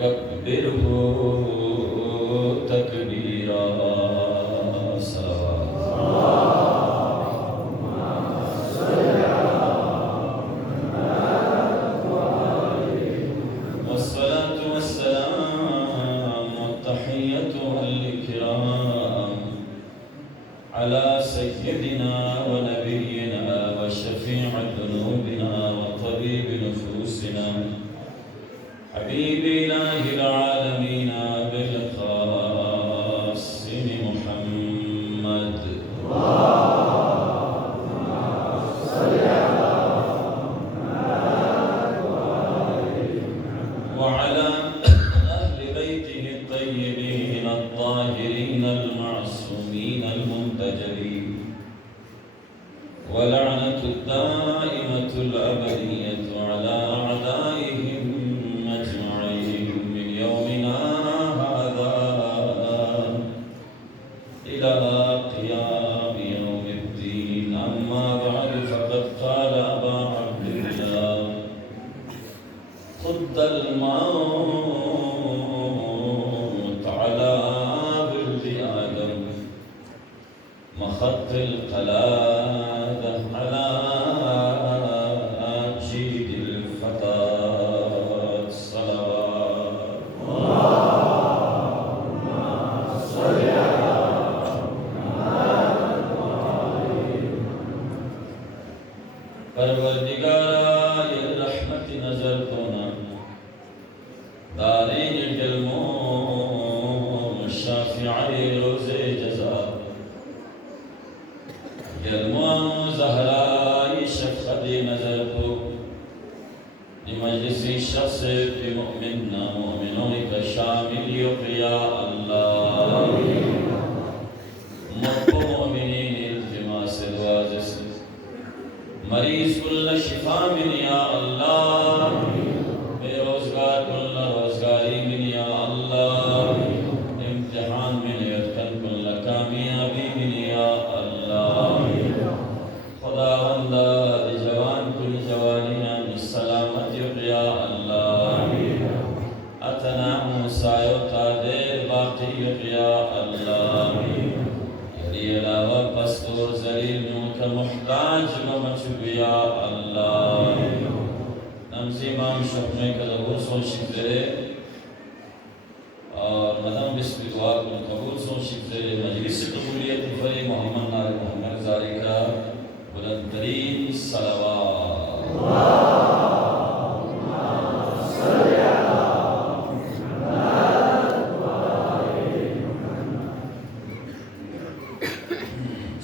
وكبره تكبيرا والصلاة والسلام والتحية والإكرام على سيدنا ونبينا وشفيع ذنوبنا وطبيب نفوسنا حبيب إله العالمين بالقاسم محمد وعلى أهل بيته الطيبين الطاهرين المعصومين المنتجبين ولعنة الدائمة الأبدية على أعدائهم أجمعين من يومنا هذا إلى قيام يوم الدين. أما بعد فقد قال أبا عبد الله خد الموت على ولد آدم مخط القلادة على جيد الفتاة الصلوات परवरदिगारा ये रहमत नजर तो ना दारेन जलमो शाफिआए रोज़े जज़ा जलमो ज़हराई शफ़क़त नजर तो मजलिसी शख्स मुमिना मुमिनों का शामिल या अल्लाह मुमिनीन इल्तिमास दुआज़ से मरीज़ कुल्ल शिफा मिल या अल्लाह बेरोज़गार कुल्ल रोज़गारी मिल या अल्लाह इम्तिहान मिल यत्कन कुल्ल कामयाबी मिल या अल्लाह खुदावंदा जवान कुल जवानियां सलामत या अल्लाह अतना मुसायो तादेर बाकी या अल्लाह ये अलावा पस्तोर ज़लील का मुहताज मचुब या अल्लाह नमज़ इमाम शफ़ी का ज़हूर सोशिक ज़रे और मदम बिस्म दुआ को कबूल सोशिक ज़रे मजलिस कबूलियत फ़री मोहम्मद नार मोहम्मद ज़ारी का बुलंद तरीन सलावात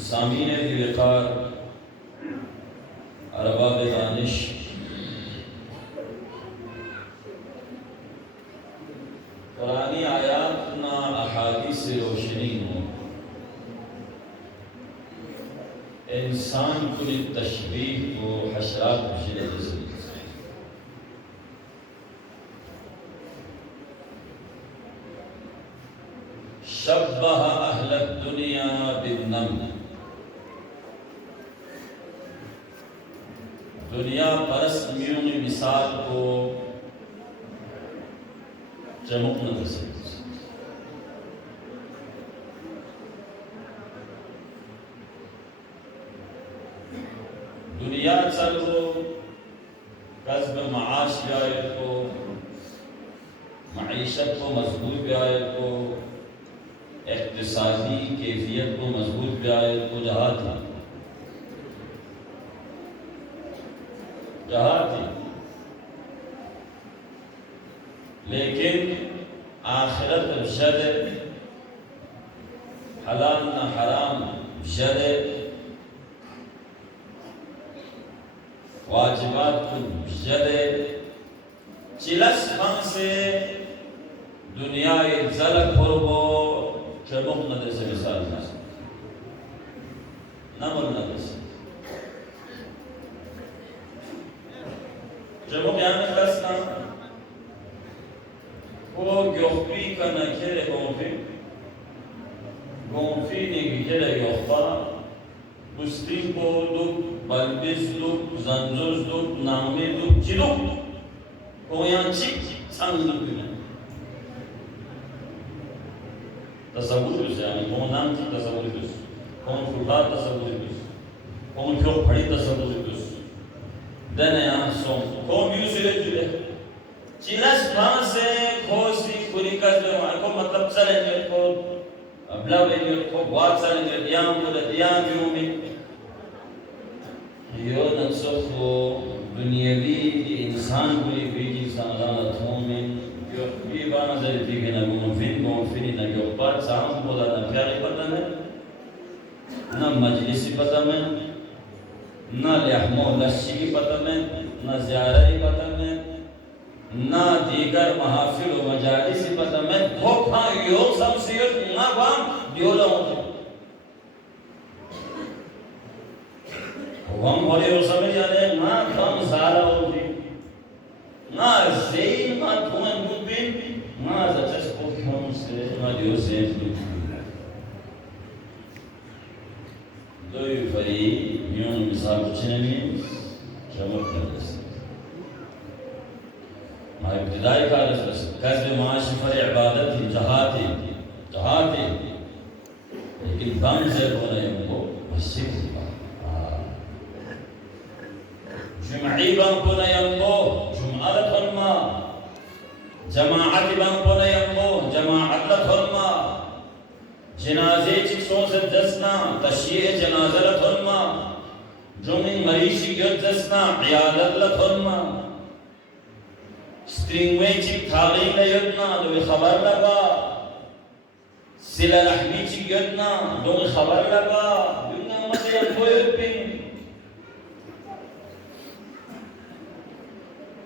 सामीन ज़िक़ार अरबाब दानिश कुरानी आयात ना अहादीस से रोशनी हो इंसान कुल तशबीह को हशरात मुशरे जैसे शब्बह अहल दुनिया बिन्नम्ल दुनिया परस्त मियों की मिसाल को चमक न कर सकती दुनिया चलो कस्ब माश आयत को मईशत को मजबूत आयत को इक़्तिसादी कैफियत को मजबूत आयत को जहाँ थी लेकिन आखिरत जद हलाल न हराम जद वाजिबात जद चिलस खान से दुनिया जल खुरबो चमुक न से मिसाल नमल न चमुक यानी कसना वो योफी का नखेरे gonfi ne gidere yokta Muslimpo'luk, balbizluk, zanzuzluk, namidluk, ciluk Koyançik sandık bile تصور بس يعني كون نام تصور بس كون خلات تصور بس كون جو بڑی تصور بس دن یان سوم کون یوسله جله چیلاس پانسه خوشی پوری کازه کو مطلب چلنج کو ابلا ویل کو وات چلنج دیام کو دیام یومی یو نفسو دنیوی انسان کوئی بھی انسان اللہ تھومن جو بھی بانا زری دیگه نگو منفینی نگو پات سام بودا نہ پیاری پتہ میں نہ مجلسی پتہ میں نہ لحمو لشی کی پتہ میں نہ زیارتی پتہ میں نہ دیگر محافل و مجالسی پتہ میں دھوکھا یو سمسیت نہ بام دیولا ہوتا وام بھری ہو سمجھ جانے نہ کم سارا ہوتی نہ زین ما تھوئن گوبین ما زچس کو کھم سے ما دیو سین دوی فری یون مثال چنمی جمع کرس ما ابتدائی کارس بس کسب معاش فر عبادت جہاتی لیکن بان سے ہونے کو مسیح جمعی بان کو نیمو جمعات فرما جماعت بان کو نیمو جماعت فرما جنازے چکسوں سے دسنا تشیع جنازہ فرما جمعی مریشی گرد دسنا عیادت فرما سترینوے چک تھاغی لیدنا دوی خبر لگا سلہ رحمی چک گردنا دوی خبر لگا دنیا مطلع کوئی پین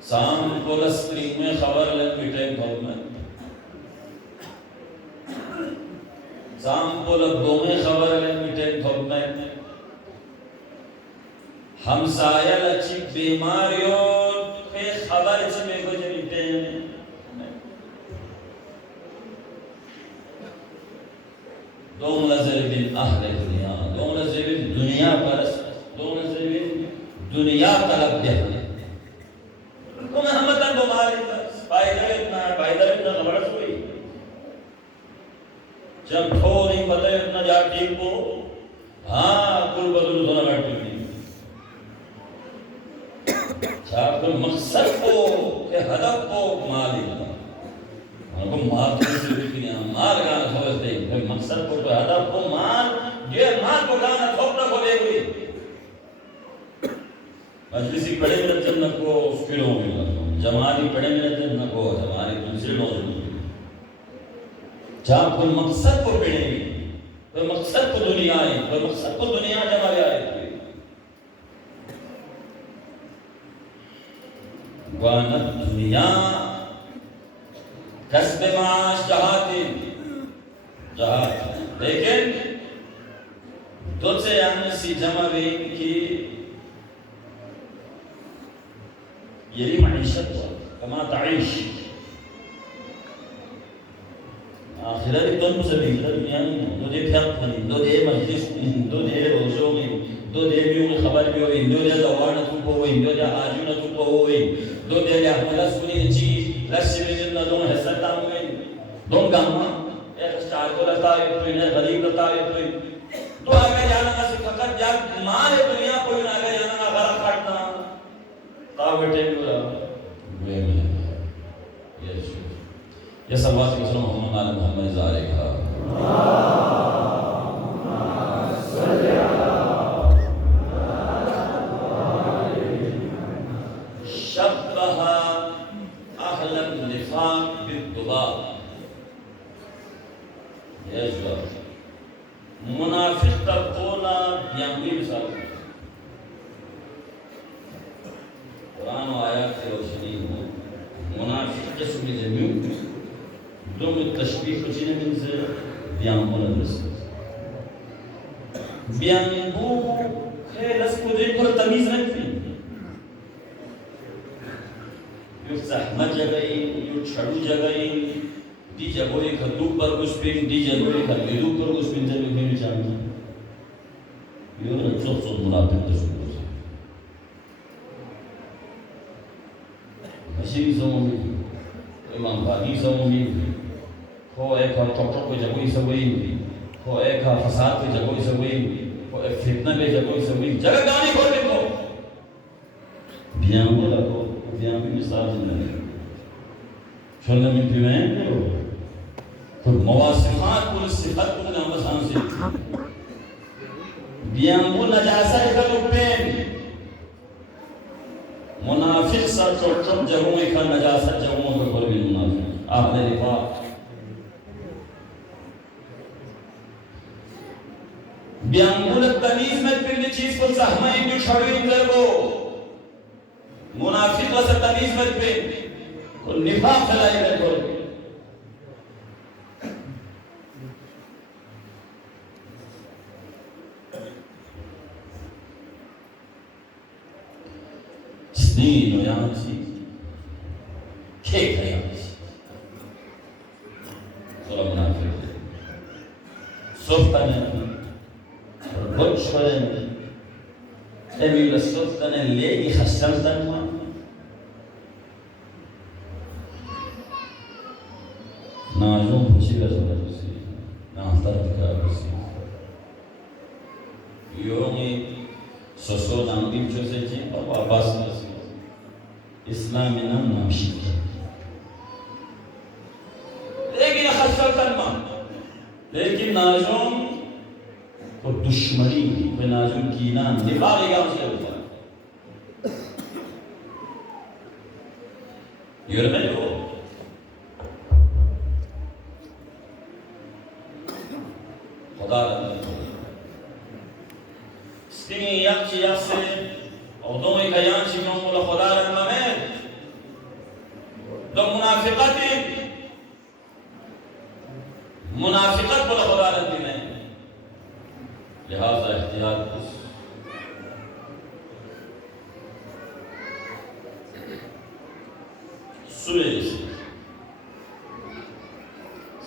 سام پولستری میں خبر لگ بیٹھیں گورنمنٹ سام پولبوں میں خبر لگ بیٹھیں گورنمنٹ ہمسایہ لچک بیماریوں پہ خبر چمیں گجریتے ہیں دو نظر بن اہل دنیا دو نظر بن دنیا پرست دو نظر بن دنیا طلب دہنے تو میں ہمتاں دوباری بس پائدر اتنا غبرس ہوئی جب تھو نہیں پتہ اتنا جا ٹھیک کو ہاں کل بدل دونا بیٹھتی ہوئی چاہت کوئی مقصد کو کہ ہدف کو مالی ان کو مال تو سے بھی نہیں مال گانا سمجھ دے کوئی مقصد کو کوئی ہدف کو مال یہ مال کو گانا تھوپنا کو دے ہوئی مجلسی پڑھے میں جب نہ کو فیلوں میں جماعتی پڑھے میں جب نہ کو جماعتی دوسرے موضوع جہاں کوئی مقصد کو پڑھے گی کوئی مقصد کو دنیا آئی کوئی مقصد کو دنیا جمالے آئے تھے وانت دنیا کسب معاش جہاتی لیکن دو سے سی جمع بین کی یہی معیشت کما تعیش آخرت دن مسلم دنیا دو دے پھیق بنی دو دے مجلس دو دے روزوں میں دو دے بیوں کی خبر بھی ہوئی دو دے دوارنا توپو ہوئی دو دے آجونا توپو ہوئی دو دے احمدہ سنی چیز رسی بجنہ دون حسن تام ہوئی دون گاما ایک چار کو لتا ہوئی غریب لتا ہوئی تو آگے جانا گا سے فقط جا مال دنیا کوئی آگے جانا گا غرق کھاٹنا بیٹے یہ سلوات کی سلام محمد علی محمد زارے کا شبہ اہل النفاق بالضباب یہ جواب منافق طبقونا بیانوی مثال قرآن و آیات کے روشنی ہو منافق قسم زمین دو میں تشبیح کچھنے من سے بیان ہونا رسل بیان ہو خیر اس کو دیکھ پر تمیز رکھتی یو زحمت جگئی یو چھڑو جگئی دی جگوئی خدو پر گسپین دی جگوئی خدو پر گسپین سے بھی چاہتا یو رچو سو منافق قسم مشیری سمومی امام باقی سمومی ko eka chok ko jago isa wei ko eka fasad ko jago isa wei ko fitna be jago isa wei jaga gaani ko ko bien bola ko bien bi misal ne shonna min pimen तो मवासिफात कुल सिफत कुल नमसान से बियांगु नजासा का Le Pen मुनाफिक सा चोट जगहों में का नजासा जगहों पर कोई भी मुनाफिक आपने लिखा बियांगु ने तमीज में पिंड चीज को सहमा इंदु छड़े इंदर को मुनाफिक का तमीज में पिंड को निफाक फैलाएगा को Dino yansi, keka yansi. Sola munafik. Softanen, botchvaren, emila softanen legi khassaltan ma. Najum puchiga zolarsi, naantarika arsi. Yongi soso nangim chose chi, papa abas nasi. इस्लाम में नाम नामशी लेकिन खस्सतन मा लेकिन नाजुम को दुश्मनी पे नाजुम कीना निफाक या उसे होता यूरोप में हो खुदा स्टिंगी याची यासे और दोनों का यांची में उनको खुदा रखना है तो मुनाफिकत को खुदा रखती नहीं लिहाजा इख्तियार सुने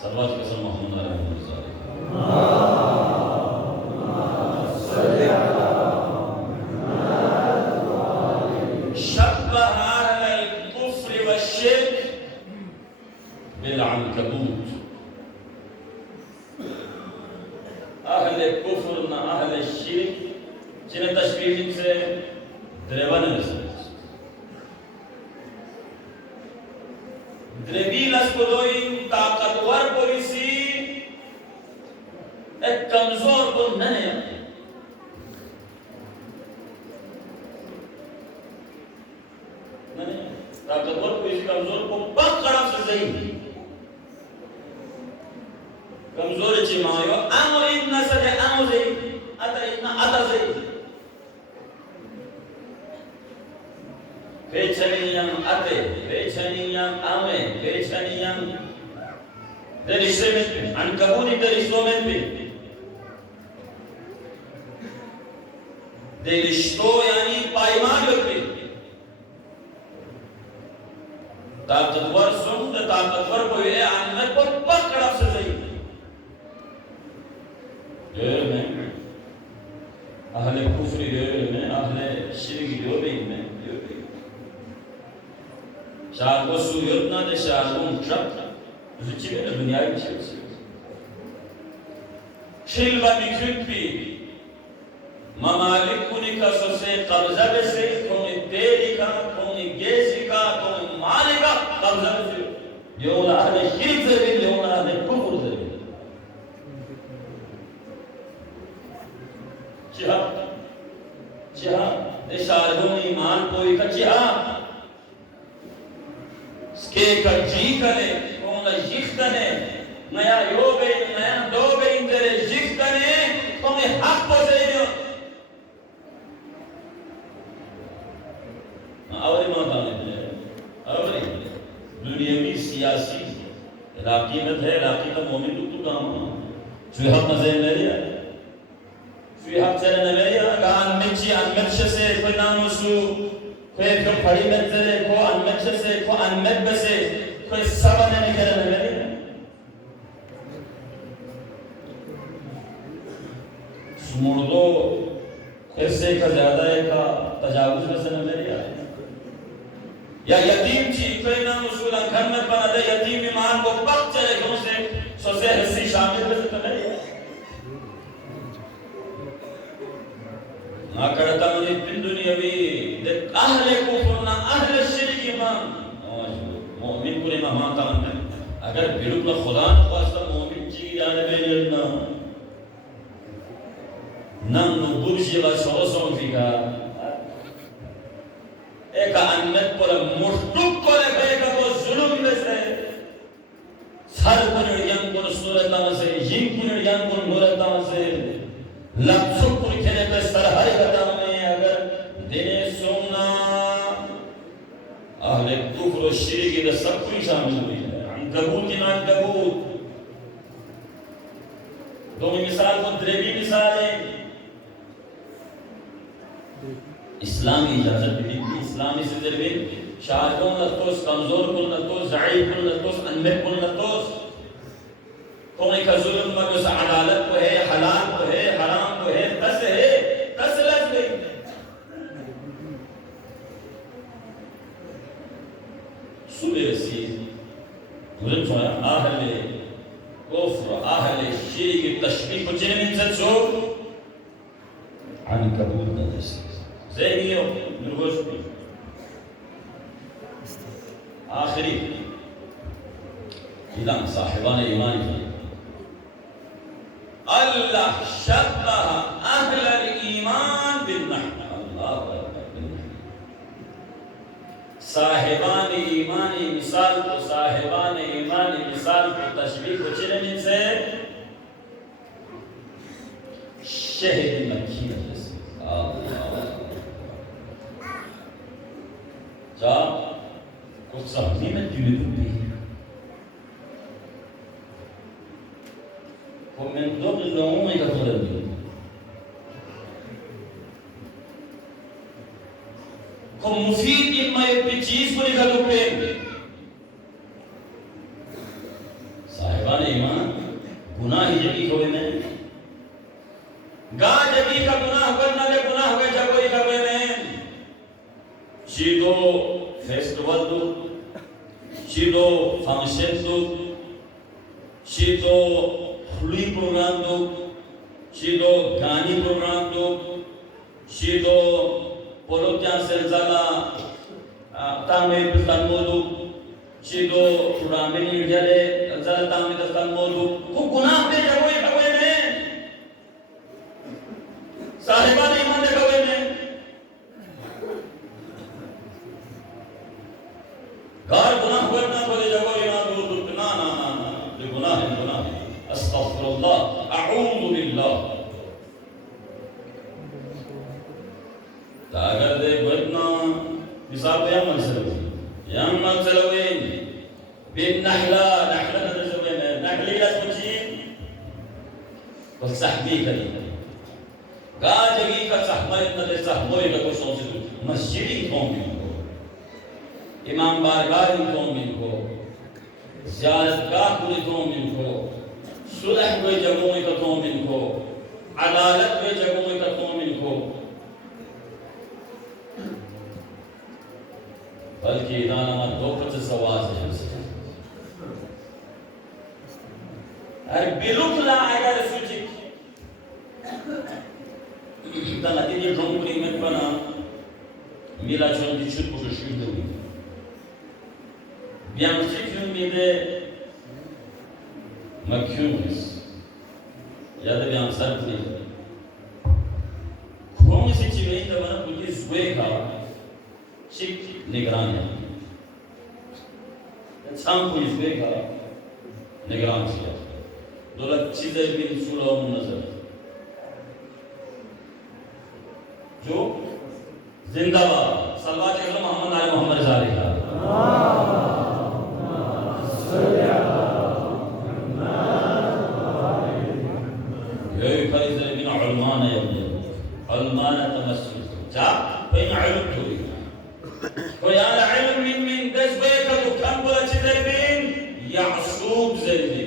सर्वात कसम मोहम्मद بالعنكبوت أهل الكفر نا أهل الشرك جنة تشبيه से द्रवन द्रवीलस कोई ताकतवर पोलिसी एक कमजोर को नहीं ताकतवर पोलिसी कमजोर को पकड़ से सही कमजोर चिमायो आमो इतना सजे आमो से अता इतना अता से बेचनियम अते बेचनियम आमे बेचनियम दरिश्ते में अनकबूली दरिश्तों में भी दरिश्तों यानी पायमाल पे ताकतवर सुन ताकतवर को ये आने को पकड़ से सही अहले कुफरी में अहले शिरक में शारगो सुयोतना दे शारगो ट्रक रुचि में दुनिया की चीज खिलवा बिखुपी ममालिक कुनिका सोसे कब्जा से कोई तेरी का कोई गेसी का कोई माने का कब्जा से जो अहले शिरक से जो अहले कुफर से चिहा शारदों में ईमान कोई का चिहा स्के का जी कने कौन जिख कने नया यो बे नया दो बे इंदरे जिख कने कौन हक को से दियो और माने और दुनिया में सियासी राकी में है राकी का मोमिन तो काम सुहा मजे मेरी في هفتة نبيا كان مشي عن مشسة كنا نسو كيف كفاري متزة كو عن مشسة كو عن مبسة كو السبب نكرة نبيا سمردو ऐसे का ज़्यादा है का तजावुज़ में से नबीया या यतीम ची कोई ना उसूल अंकन में पना दे यतीम ईमान को पक चले क्यों से अगर बिल्कुल खुदा न खास्ता मोमिन जी की जाने में नम बुर्जी का सोसों फिका एक अन्नत पर मुर्तुक को लेकर तो जुल्म में से सर पुनर्यन को सूरता से जिन पुनर्यन को नूरता से लफ्ज़ों को लिखने पे सरहद कथा में अगर दिने सोना आहले कुफ्र और शिर्क के सब कुछ शामिल हुई है अनकबूत की नानकबूत दो मिसाल को द्रेवी मिसालें इस्लामी इजाज़त दी इस्लामी से ज़रूरी शारकों लतोस कमज़ोर को लतोस ज़ाइफ को लतोस अनबे को लतोस कोई का जुल्म मगर अदालत को है हलाल को है हराम को है तस लग गई सुबह सी जुल्म सोया आहले कुफ्र आहले शिर्क तशबीह को जिन्हें इज्जत सो अनकबूत नजर ज़ेहियो निर्गोष्ठी आखिरी इधम साहिबान ईमान की अल्लाह शब्बह अहलल ईमान बिन्नह अल्लाह साहिबान ईमानी मिसाल को साहिबान ईमानी मिसाल को तशबीह को चिरमिन से शहद मक्खी जैसे जा कुछ समझी में दिलुबी ومن ضمن العموم كفرني كم مفيد إما يبتشيز بني كلوبين साहिबान ईमान गुनाह ही जगी कोई में गा जगी का गुनाह करना ले गुनाह के जगोई का में शीदो फेस्टिवल दो शीदो फंक्शन दो शीदो खुली प्रोग्राम दो शीदो गानी प्रोग्राम दो शीदो पोलोत्या सेल्जाला तामे पिस्तान मोदू शीदो रामेनी जले जला तामे पिस्तान मोदू वो गुनाह पे जगोई कवे में साहिबान ईमान दे कवे में गार गुनाह करना बोले जगोई ना दूर दूर ना ना ना ना ये गुनाह है अस्तगफिरुल्लाह अऊज़ु बिल्लाह तागर दे बदना मिसाल यामल सलवेन बिन नहला नहला नजवेन नहली लसबची तो सहबी करी गाजगी का सहमय नदे सहमय का को सोच मस्जिदी कौम को इमाम बारगाह कौम को ज़ियारत गाह पूरी कौम को सुलह के जगहों का कौम को अदालत के जगहों का कौम को बल्कि इदाना दो पच सवाल है अरे बिलुकला अगर सूची तना इधर डोंगरी में बना मिला चों की छुट को शुरू हुई बियाम चिकन में दे मक्यूस याद है बियाम सर नहीं कौन सी चीज़ है तो बना कुछ जुए का शिक निगरान है शाम को जुए का निगरान किया दौलत चीज़ें भी सुलह नजर जो जिंदाबाद सल्लल्लाहु अलैहि वसल्लम मोहम्मद आले मोहम्मद जाले का ये फरीज़ बिन उलमान है उलमान तमस्सुक जा कोई मालूम थोड़ी कोई आला इल्म min दसबे का तो कम बोला चीज़ें बिन यासूब ज़ेदी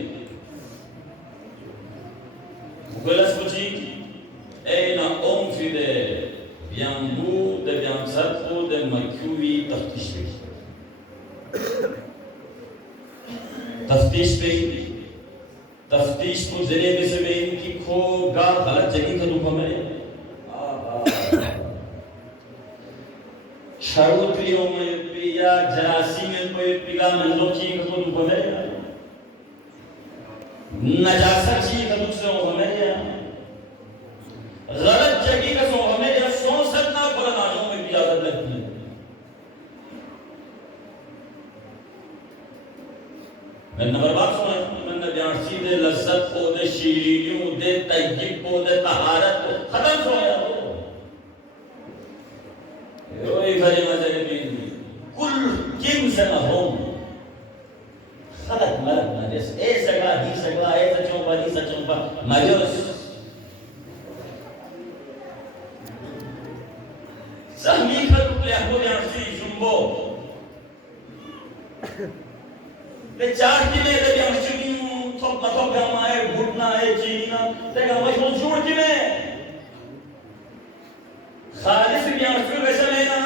मुगलस बची ऐना फिदे बियांबू de bianzatpo de makiwi तफ्तीश को जरिए में से इनकी खो गा गलत जगह का दुख में शरूतियों में पिया जरासीम में पिला मंदोची का दुख में नजासत चीज का मुझसे हमें या गलत जगह का सो हमें या सो सकना पर नाजों में भी आदत लगती है। मैं नंबर बात सुना मैंने बयान सीधे लज्जत को दे शीरीनियों दे तय्यब को दे तहारत को खत्म सोया यो एक हरी मजे में कुल किम से महरूम खलक मरक नजस ए सगला ए सचोंपा मजोस सहमी खलक ले हो यासी जुम्बो ले चाहती में ले यासी top gamae घुटना है चीना ते गमाश को जोड़ के में खालिस की यासी वैसे लेना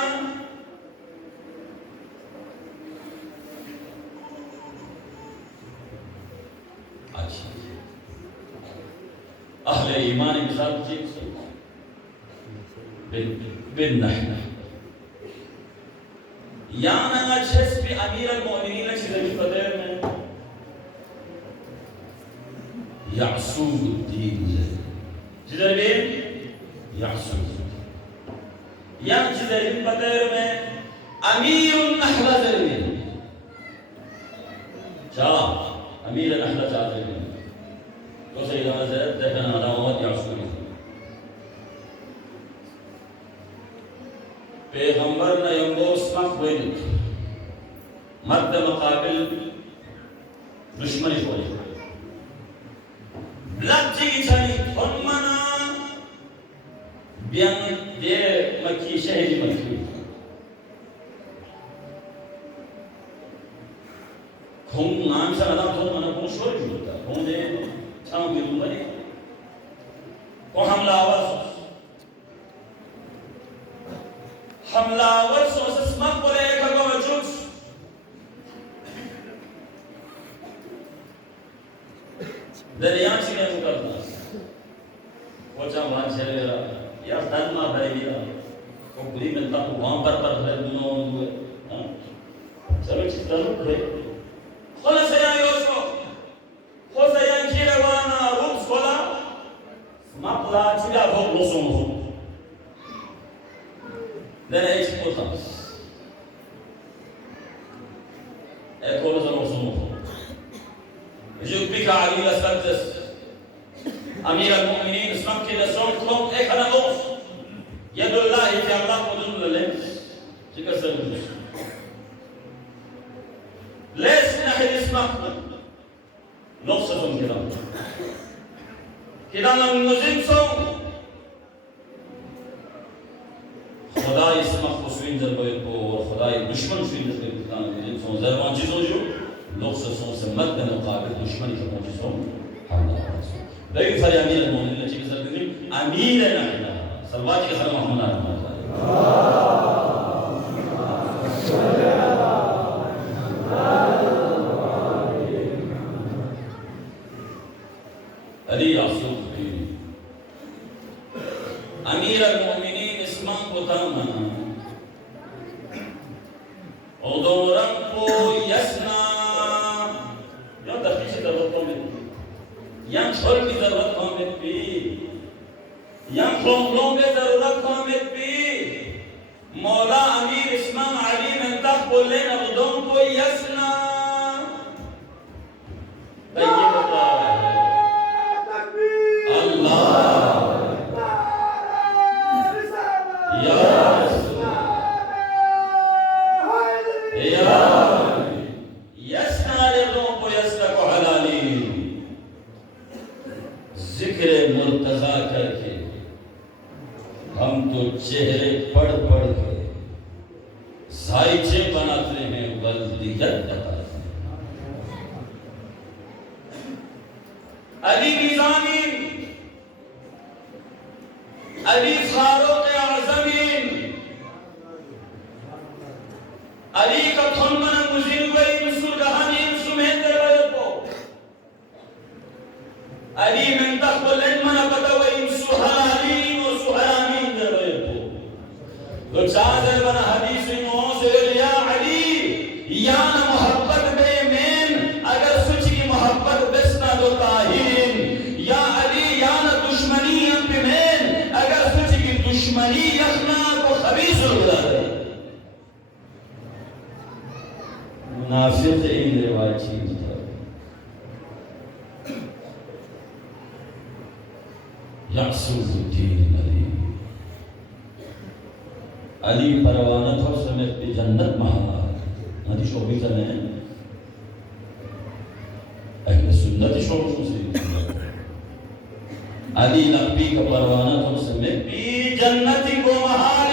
अहले ईमान के साथ चीज बिन नहना याना अच्छेस भी अमीर अल-मोमिनीन चिज़ी फ़तेर में यासूद्दीन चिज़ी भी यासूद यान चिज़ी फ़तेर में अमीर अल-नहला ज़रूरी चाह अमीर अल-नहला चाहते हैं तो सही जगह से देखना रावत यासूद पैगंबर ने यंगोस मक़बूल मर्द मकाबिल दुश्मनी कोई लज्जी चली थोन्मना बियन दे मक्की शहरी मक्की खून नाम से आदम थोन्मना खून शोर जुड़ता खून दे छांव की दुमनी को हमलावर सोसस मक़बूले का वजूद दरिया से क्या करना वो जहाँ चले रहा या धर्मा भरेगा वो बुरी मिलता तो वहाँ पर है दोनों चलो चित्तरों पे खोला से आये उसको हो से आये किले वाना रूप खोला मक़बूला चिड़ा हो लोसों then expulsamos coisa não somos eu pica ali as tantas أمير المؤمنين اسمك كده صوت كلام إيه أنا نص يد الله في الله بدون للمس شكرا سلمس ليش نحن اسمك نصهم كده نزيد صوت खुदाई इसमें खुशविन जरबे को और खुदाई दुश्मन शुइन जरबे को तान दिन सो जरवान चीजों जो लोग से मत के मुकाबले दुश्मन के पहुंचे सो हमला लेकिन सारे अमीर मोमिन ने चीज सर दिन अमीर है ना सलवात के खरम मोहम्मद अली यासूद अमीर मोमिन Odorampo yasna yo tafisi darat komet yang chol ki darat komet pi yang khomlom ke darat komet pi Mawla Amir Ismail Ali mentah bolen odompo yasna tayyib Allah Murtaza करके हम तो चेहरे पढ़ पढ़ के साइचे बनाते हैं वल्दियत बताते हैं अली मिज़ानीन अली फारूक आज़मीन अली का थोन्मन मुजिल वही मुसुल कहानी सुमेत को अली मंतख बोलें मना पता वही सुहालीन और सुहामीन जरूर तो चादर बना हदीस में मौसे या अली या न मोहब्बत में मैन अगर सुच की मोहब्बत बेस्ना दोता यक्सुद्दीन अली अली परवाना था समेत जन्नत महाल नदी शोभी चले अहले सुन्नत शोभी से अली नबी का परवाना था समेत जन्नत को महाल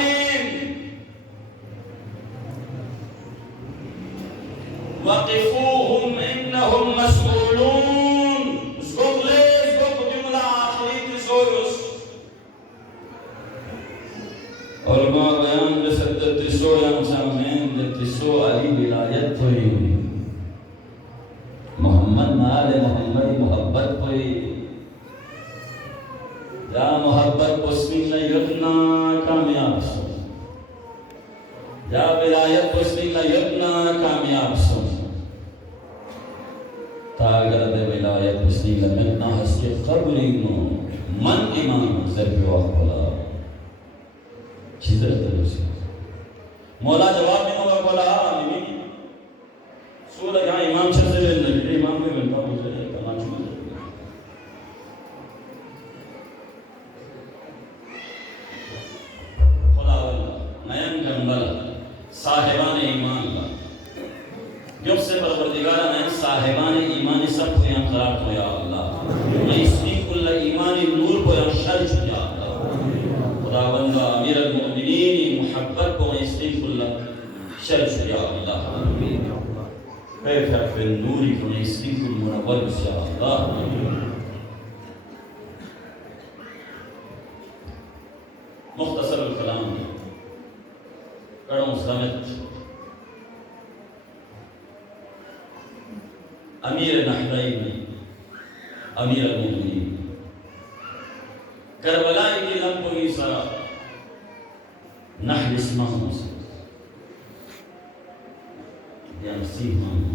वक़िफूहुम इन्नहुम मस्ऊलून उसको जुमला आखिरी तिसोरुस और बयान बसद तिसो yang samen तिसो अली विलायत हुई मोहम्मद नाले मोहम्मद मोहब्बत हुई या मोहब्बत मुस्लिम ने यतना कामयाब सो या विलायत मुस्लिम ने यतना कामयाब सो तागर दे विलायत मुस्लिम ने यतना हस्के कब्री नो मन ईमान ज़रूर वाला चीज़ रहता है मौला जवाब में होगा बोला नहीं सूरज यहाँ इमाम से नहीं इमाम में मिलता मुझे तमाम खुदावंद नयन कंबल साहिबान ईमान का जब से परवरदिगार नयन साहिबान ईमान सब को यहाँ खराब हो या अल्लाह मैं इसकी कुल ईमान नूर को यहाँ शर या अल्लाह खुदावंद अमीर अल-मुमिनीन मोहब्बत को इसकी कुल शर या अल्लाह كيف في النور فنيسكن المنور إن شاء الله مختصر الكلام كرم سمت أمير النحرين أمير المؤمنين كربلاء की लम्बो ही सारा नहर इस्माम yang Imam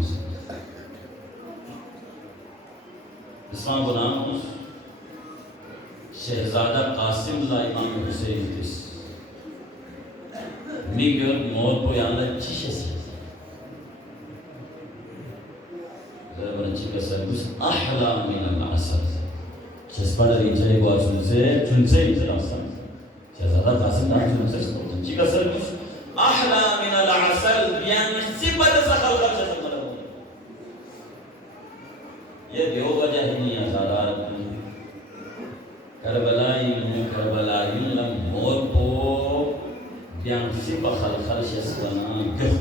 Islam बनाम शहजादा कासिम ला इमाम हुसैन दिस मिगर मोर को याना चीज़ ज़रा चिका सर्विस अहला मिन अल-असर शस्पाला रिचाई को चुनसे इतना सा शहजादा कासिम ना चुनसे चिका सर्विस अहला मिन अल-असर यानी सिपर सकल कर सकता ये देव वजह ही नहीं आज़ादार करबलाई लम मोर को yang siapa hal-hal sesuatu geh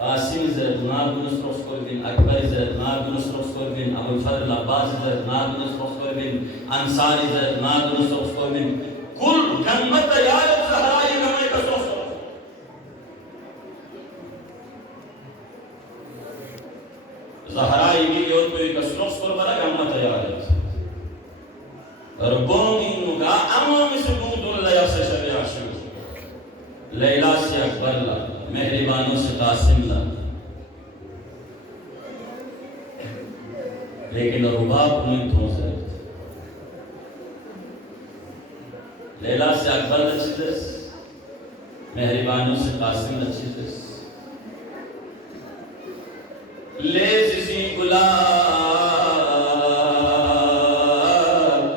Asim Zednar bin Sroskorvin, Akbar Zednar bin Sroskorvin, Abu Fadl Abbas Zednar bin Sroskorvin, Ansari Zednar bin Sroskorvin, kul kan mata yaar Zahra namai ka Sroskorvin. Zahra ini yor koi ka Sroskorvin kan mata yaar. Rabboni nuga amam subudul la yasashab yashu. Layla se Akbar la मेहरबानों से कासिम ला लेकिन रुबाब नहीं थो सकते लैला से अकबर नचीदस मेहरबानों से कासिम नचीदस ले जिसी गुलाब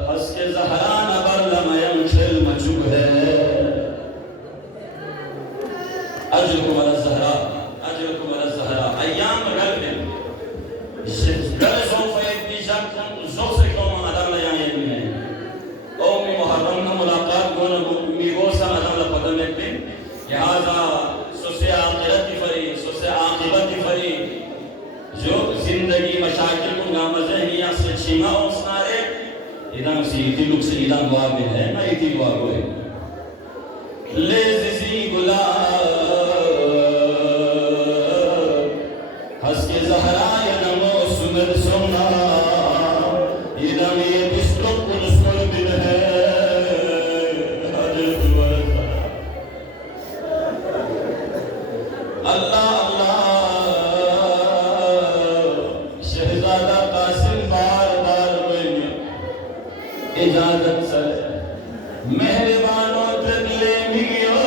हंस के ज़हरा नबर लमयम छिल मचुक है أجركم على الزهراء أجركم على الزهراء أيام غلبهم غل سوف يبدي شكل زوجكم أدم لا يعني أمي محرم ملاقات قونا ميغوسا أدم لا قدم يبين لهذا سوسي آخرت فری سوسي عاقبت فری जो जिंदगी मशाकिल को नामज़े ही या सच्चीमा उसनारे इधम सी इतिलुक से इधम दुआ में है ना इति दुआ को है ले जिसी गुलाब हस्के ज़हरा या नमो सुनद सुना इधम ये बिस्तर कुलस्तर दिन है हजरत वरदा अल्लाह शहजादा कासिम बार बार बोलिए इजाज़त से मेहरबानों तक ले मियो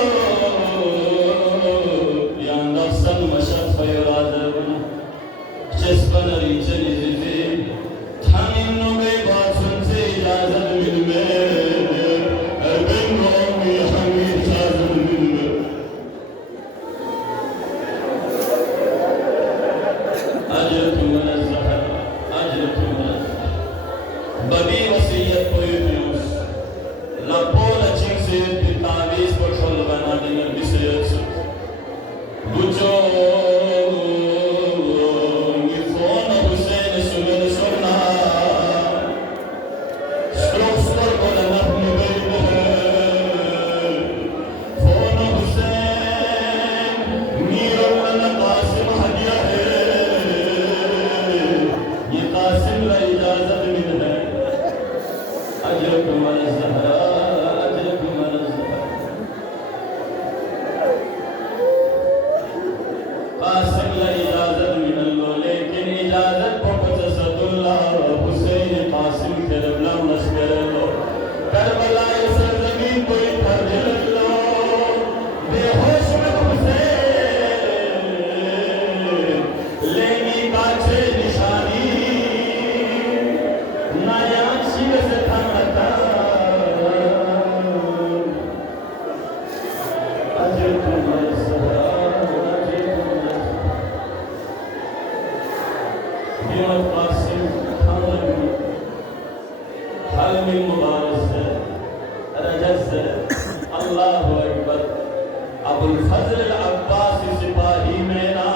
कासिम ला इजाजत मिनल्लो लेकिन इजाजत पोपच सदुल्ला हुसैन कासिम करबला मस्करलो करबला सरजमीन कोई फर्जलो बेहोश में हुसैन लेनी काछे निशानी नया शिव से थमता अजय तुम्हारे सदा कासिम हलमी मुबारक से रजत से अल्लाह अकबर अबुल फजल अल अब्बास सिपाही मेरा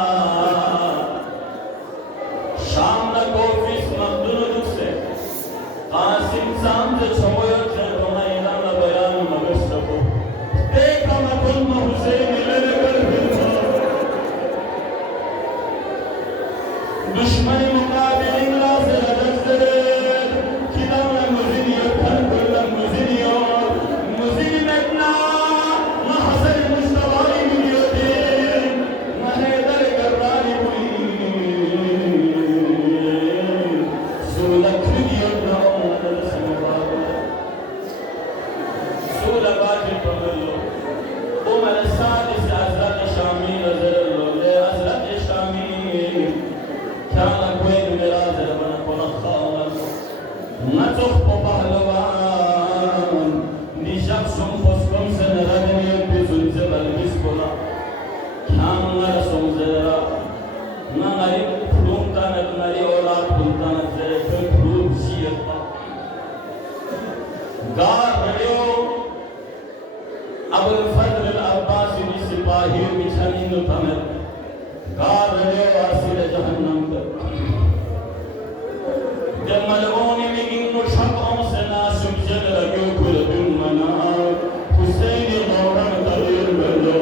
शाम न कोफिस मखदून से कासिम सामने छोयो से दोना इलाम बयान मगस को देखा मकुल हुसैन लेने कर दुश्मनी मुकाबिल इंगला से रजत से किदाना मुजिनियो फन कुल्ला मुजिनियो मुजिनी मेटना महसन मुस्तवाई मिलियो दे महेदर करारी हुई सूला खुदियो नाम नदर समवाग सूला बाजी पगलो ओ मन सादिस हज़रत शामी रज़ल्लो ले हज़रत शामी كان كوين مرازل من قرخان نتوخ ببهلوان نجاب شنفسكم سنردني بزلزل البسكولا كان مرسوم زيرا نغريب فلوم تانت نري أولاد بلتانت زيرا كن فلوم شيئتا غار ريو أبو الفضل الأباسي سپاهي بچانين تامت غار ريو آسير جهنم جمالوني ميجينو شقم سناسم جلد يوكل دمنا حسين غوران قدير بلو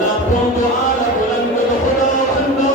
لا كنت على بلند خدا وحنا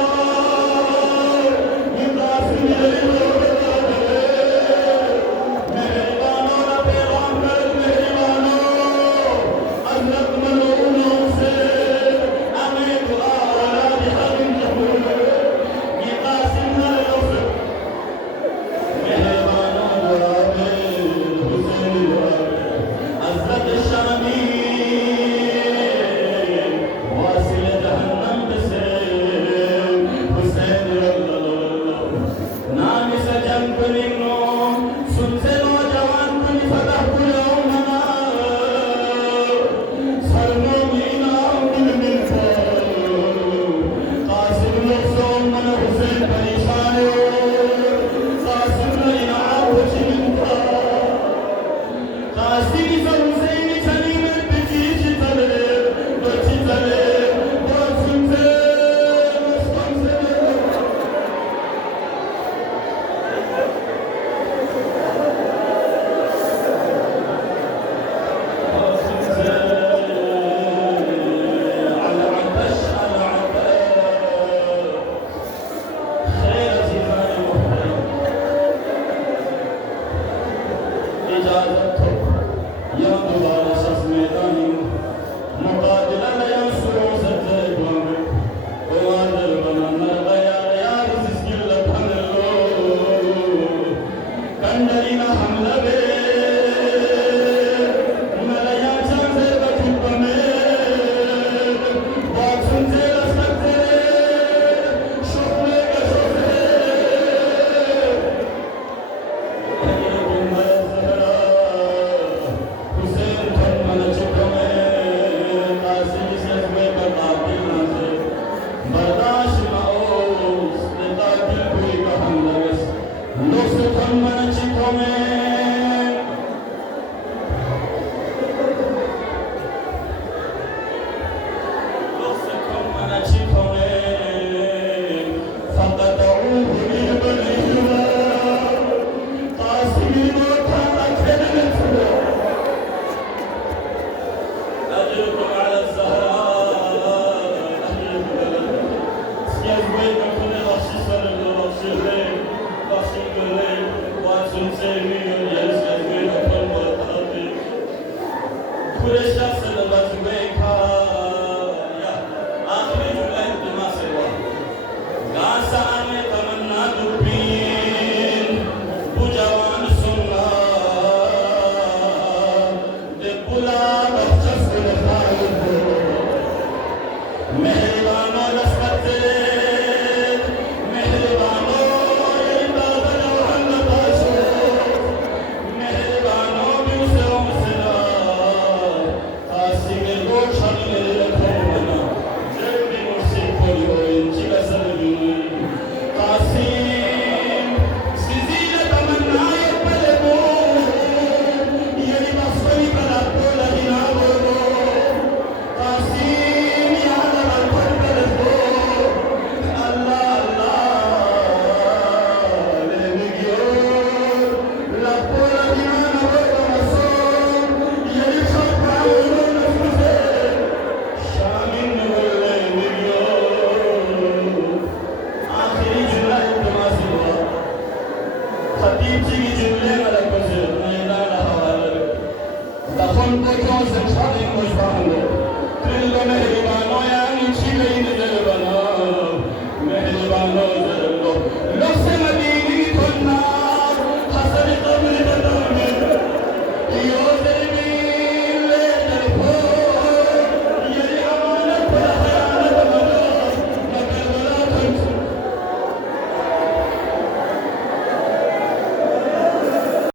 mfano